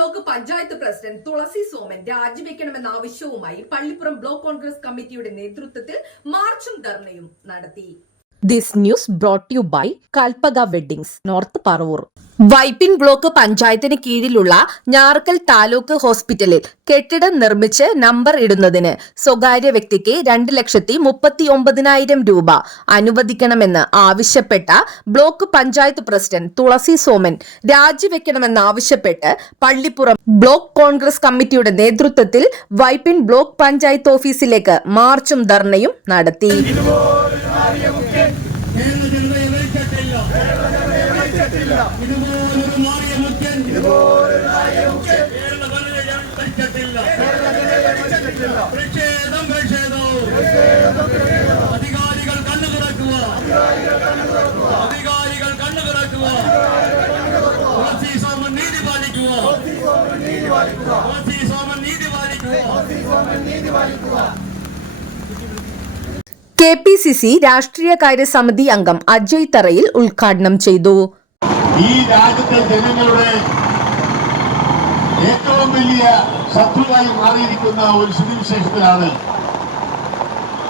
Block panchayat president തുളസി സോമൻ രാജിവെക്കണമെന്ന ആവശ്യവുമായി Pallippuram block Congress കമ്മിറ്റിയുടെ നേതൃത്വത്തിൽ മാർച്ചും ധർണയും നടത്തി. This news brought you by Kalpaka weddings north Paravur Vypin block പഞ്ചായത്തിന് കീഴിലുള്ള ഞാർക്കൽ താലൂക്ക് ഹോസ്പിറ്റലിൽ കെട്ടിടം നിർമ്മിച്ച് നമ്പർ ഇടുന്നതിന് സ്വകാര്യ വ്യക്തിക്ക് രണ്ട് ലക്ഷത്തി മുപ്പത്തി ഒമ്പതിനായിരം രൂപ അനുവദിക്കണമെന്ന് ആവശ്യപ്പെട്ട ബ്ലോക്ക് പഞ്ചായത്ത് പ്രസിഡന്റ് തുളസി സോമൻ രാജിവെക്കണമെന്നാവശ്യപ്പെട്ട് പള്ളിപ്പുറം ബ്ലോക്ക് കോൺഗ്രസ് കമ്മിറ്റിയുടെ നേതൃത്വത്തിൽ വൈപ്പിൻ ബ്ലോക്ക് പഞ്ചായത്ത് ഓഫീസിലേക്ക് മാർച്ചും ധർണയും നടത്തി. അധികാരികൾ കണ്ണു തുറക്കുക അധികാരികൾ കണ്ണു തുറക്കുക തുളസി സോമൻ നീതി പാലിക്കുക നീതി പാലിക്കുക കെ പി സി സി രാഷ്ട്രീയകാര്യ സമിതി അംഗം അജയ് തറയിൽ ഉദ്ഘാടനം ചെയ്തു ഈ രാജ്യത്തെ ജനങ്ങളുടെ ഏറ്റവും വലിയ ശത്രുവായി മാറിയിരിക്കുന്ന ഒരു സ്ഥിതിവിശേഷത്തിലാണ്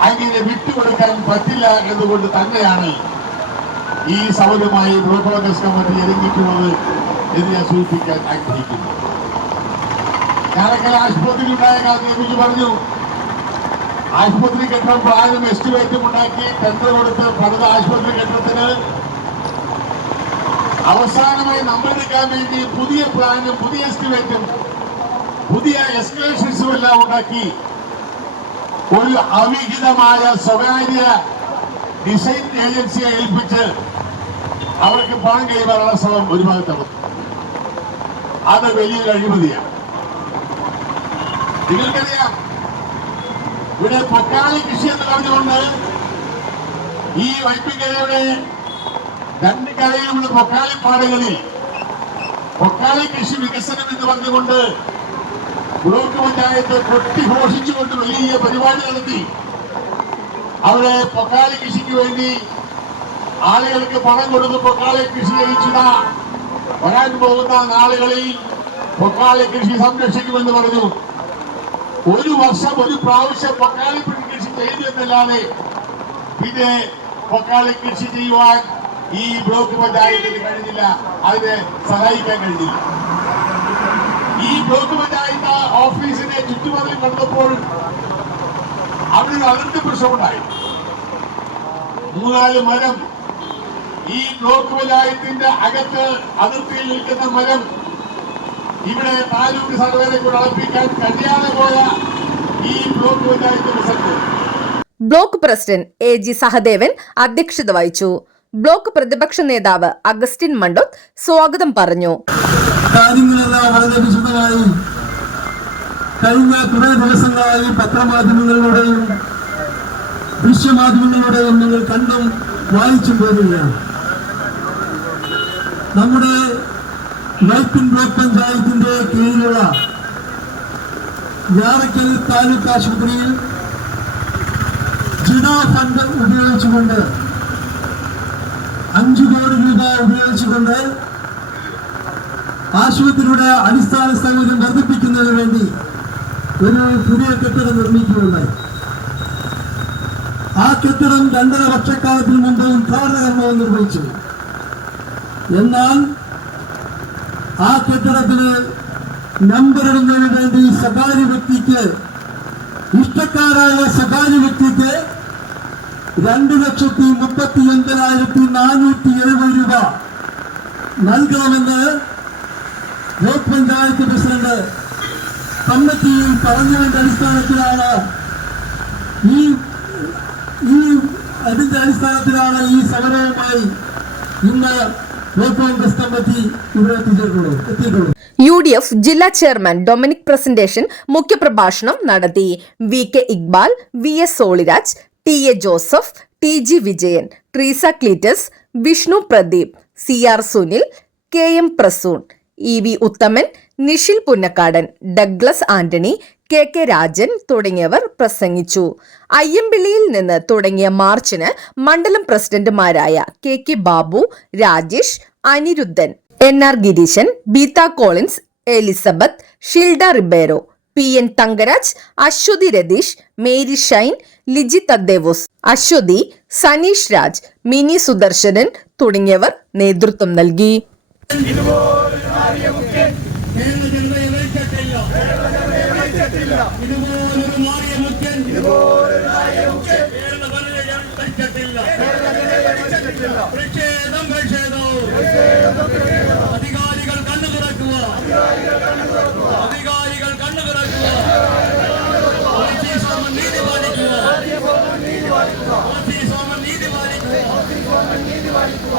അങ്ങനെ വിട്ടുകൊടുക്കാൻ പറ്റില്ല എന്നുകൊണ്ട് തന്നെയാണ് ഈ സമരമായി ബ്ലോക്ക് കോൺഗ്രസ് കമ്മിറ്റി ഇറങ്ങിയിട്ടുള്ളത് എന്ന് ഞാൻ സൂചിപ്പിക്കാൻ ആഗ്രഹിക്കുന്നു. ഞാനൊക്കെ ആശുപത്രി ഉണ്ടായ കാര്യം പറഞ്ഞു. ആശുപത്രി കെട്ടിടം പ്രായം എസ്റ്റിമേറ്റും ഉണ്ടാക്കി ടെൻഡർ കൊടുത്ത് പണിത ആശുപത്രി കെട്ടിടത്തിന് അവസാനമായി നമ്മളെടുക്കാൻ വേണ്ടി പുതിയ പ്ലാനും പുതിയ എസ്റ്റിമേറ്റും പുതിയ എസ്റ്റിമേഷൻസും എല്ലാം ഉണ്ടാക്കി ഒരു അവിഹിതമായ സ്വകാര്യ ഡിസൈൻ ഏജൻസിയെ ഏൽപ്പിച്ച് അവർക്ക് പണം കൈമാറാനുള്ള ശ്രമം ഒരു ഭാഗത്ത് അത് വലിയൊരു അഴിമതിയാണ്. നിങ്ങൾക്കറിയാം ഇവിടെ പൊക്കാളി കൃഷി എന്ന് പറഞ്ഞുകൊണ്ട് ഈ വൈപ്പിക്കരയുടെ രണ്ട് കരയിലുള്ള പൊക്കാലിപ്പാടുകളിൽ പാടുകളിൽ പൊക്കാളി കൃഷി വികസനം എന്ന് പറഞ്ഞുകൊണ്ട് ബ്ലോക്ക് പഞ്ചായത്ത് കൊട്ടിഘോഷിച്ചുകൊണ്ട് വലിയ പരിപാടി നടത്തി. അവിടെ പൊക്കാലി കൃഷിക്ക് വേണ്ടി ആളുകൾക്ക് പണം കൊടുത്ത് പൊക്കാലി കൃഷി ചെയ്യിച്ചിട വരാൻ പോകുന്ന നാളുകളിൽ പൊക്കാലി കൃഷി സംരക്ഷിക്കുമെന്ന് പറഞ്ഞു. ഒരു വർഷം ഒരു പ്രാവശ്യം പൊക്കാലി കൃഷി ചെയ്തു എന്നല്ലാതെ പിന്നെ പൊക്കാലി കൃഷി ചെയ്യുവാൻ ഈ ബ്ലോക്ക് പഞ്ചായത്തിന് കഴിഞ്ഞില്ല. അതിനെ സഹായിക്കാൻ കഴിഞ്ഞില്ല. ഈ ബ്ലോക്ക് പഞ്ചായത്ത് ഓഫീസിനെ ചുറ്റുമതിൽ കണ്ടപ്പോൾ അവിടെ ഒരു അതിർത്തി പ്രശ്നമുണ്ടായി. മൂന്നാൽ മരം. ഈ ബ്ലോക്ക് പഞ്ചായത്തിന്റെ അകത്ത് അതിർത്തിയിൽ നിൽക്കുന്ന മരം ഇവിടെ താലൂക്ക് സർവേനെ കൂടെ അളപ്പിക്കാൻ കഴിയാതെ പോയ ഈ block panchayat president block president A G Sahadevan അധ്യക്ഷത വഹിച്ചു. ബ്ലോക്ക് പ്രതിപക്ഷ നേതാവ് അഗസ്റ്റിൻ മണ്ടോത്ത് സ്വാഗതം പറഞ്ഞു. കാര്യങ്ങളെല്ലാം വളരെ വിശദമായി കഴിഞ്ഞ കുറേ ദിവസങ്ങളായി പത്രമാധ്യമങ്ങളിലൂടെയും ദൃശ്യമാധ്യമങ്ങളിലൂടെയും നിങ്ങൾ കണ്ടും വായിച്ചും പോരുകയാണ് നമ്മുടെ വൈപ്പിൻ ബ്ലോക്ക് പഞ്ചായത്തിന്റെ കീഴിലുള്ള ഞാറക്കൽ താലൂക്ക് ആശുപത്രിയിൽ ജിഡോ ഫണ്ട് ഉപയോഗിച്ചുകൊണ്ട് അഞ്ചു കോടി രൂപ ഉപയോഗിച്ചുകൊണ്ട് ആശുപത്രിയുടെ അടിസ്ഥാന സൗകര്യം വർദ്ധിപ്പിക്കുന്നതിന് വേണ്ടി ഒരു പുതിയ കെട്ടിടം നിർമ്മിക്കുകയുണ്ടായി. ആ കെട്ടിടം രണ്ടര വർഷക്കാലത്തിന് മുമ്പ് ഉദ്ഘാടനകർമ്മവും നിർവഹിച്ചു. എന്നാൽ ആ കെട്ടിടത്തിന് നമ്പറിടുന്നതിന് വേണ്ടി സ്വകാര്യ വ്യക്തിക്ക് ഇഷ്ടക്കാരായ സ്വകാര്യ വ്യക്തിക്ക് രണ്ട് ലക്ഷത്തി മുപ്പത്തി ഒൻപതിനായിരത്തി നാനൂറ്റി എഴുപത് രൂപ നൽകണമെന്ന് ബ്ലോക്ക് പഞ്ചായത്ത് പ്രസിഡന്റ് കമ്മിറ്റിയിൽ പറഞ്ഞതിന്റെ അടിസ്ഥാനത്തിലാണ് ഈ ഈ അതിന്റെ അടിസ്ഥാനത്തിലാണ് ഈ സമരവുമായി ഇന്ന് യു ഡി എഫ് ജില്ലാ ചെയർമാൻ ഡൊമിനിക് പ്രസന്റേഷൻ മുഖ്യപ്രഭാഷണം നടത്തി. V K Iqbal V S Soliraj T A Joseph T G Vijayan Treesa Cleetus Vishnu Pradeep C R Sunil K M Prasoon E V Uthaman Nishil Punnakkadan Douglas Antony K K Rajan തുടങ്ങിയവർ പ്രസംഗിച്ചു. അയ്യമ്പിള്ളിയിൽ നിന്ന് തുടങ്ങിയ മാർച്ചിന് മണ്ഡലം പ്രസിഡന്റുമാരായ K K Babu Rajesh Aniruddhan N R Gireesan Beetha Collins Elizabeth Shilda Ribeiro P N Thankaraj Aswathy Ratheesh Mary Shine Liji Thaddeus Aswathy Saneesh Raj Mini Sudarsanan തുടങ്ങിയവർ നേതൃത്വം നൽകി. നീതി പാലിക്കുക